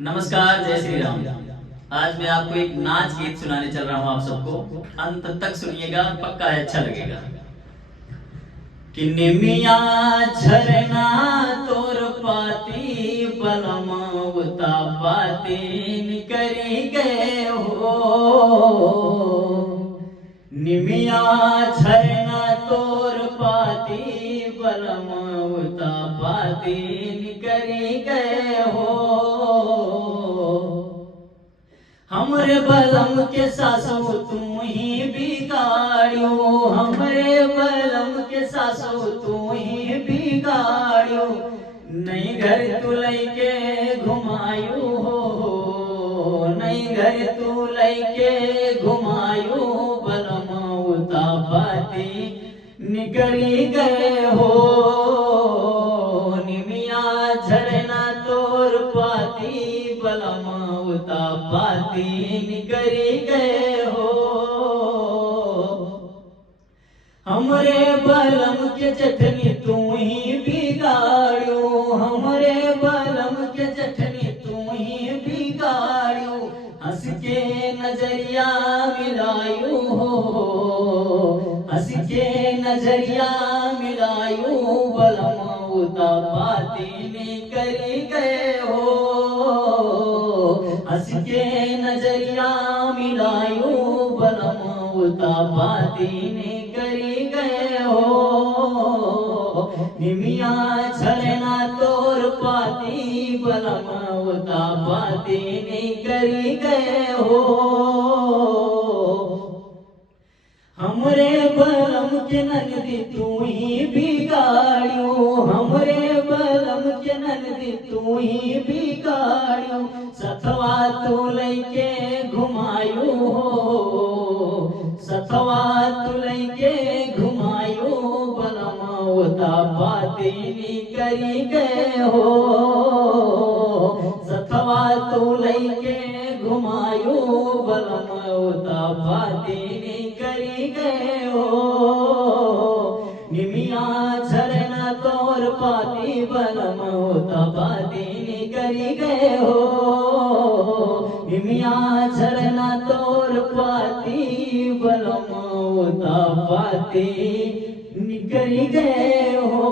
नमस्कार, जय श्री राम। आज मैं आपको एक नाच गीत सुनाने चल रहा हूँ। आप सबको अंत तक सुनिएगा, पक्का है अच्छा लगेगा। कि निमिया झरना तोर पाती बलम उता पाती निकरी गए हो। निमिया झरना तोर पाती बलम उता पाती निकरी गए हो। हमरे बलम के सासू तू ही बिगाड़ियो, हमरे बलम के सासू तू ही बिगाड़ियो। नहीं घर तू लैके घुमायो हो, नहीं घर तू लैके घुमायो। बलम उता पाती निकली गए हो। निमिया झरना तोर पाती बलम उता पाती निकरी गए हो। हमरे बलम के चटनी तू ही बिगाड़ियो, हमरे बलम के चटनी तू ही बिगाड़ियो। हंस के नजरिया मिलायो हो, हंस के नजरिया मिलायो। बलम उता पाती निकरी गए हो। हंस के नजरिया मिलायो, बलम उता पाती निकरी गए हो। निमिया झरना तोर पाती बलम उता पाती निकरी गए हो। हमरे बलम के ननदी तू ही बिगाड़ियो, हमरे बलम के ननदी तू ही बिगाड़ियो। सथवा तू लैके घुमायो हो, सथवा तू लैके घुमायो। बलम उता पाती निकरी गए हो। सथवा तू लैके घुमायो, बलम उता पाती निकरी गए हो। निमिया झरना तोर पाती बलम उता पाती निकरी गए हो। निमिया झरना तोर पाती बलम उता पाती निकरी गए हो।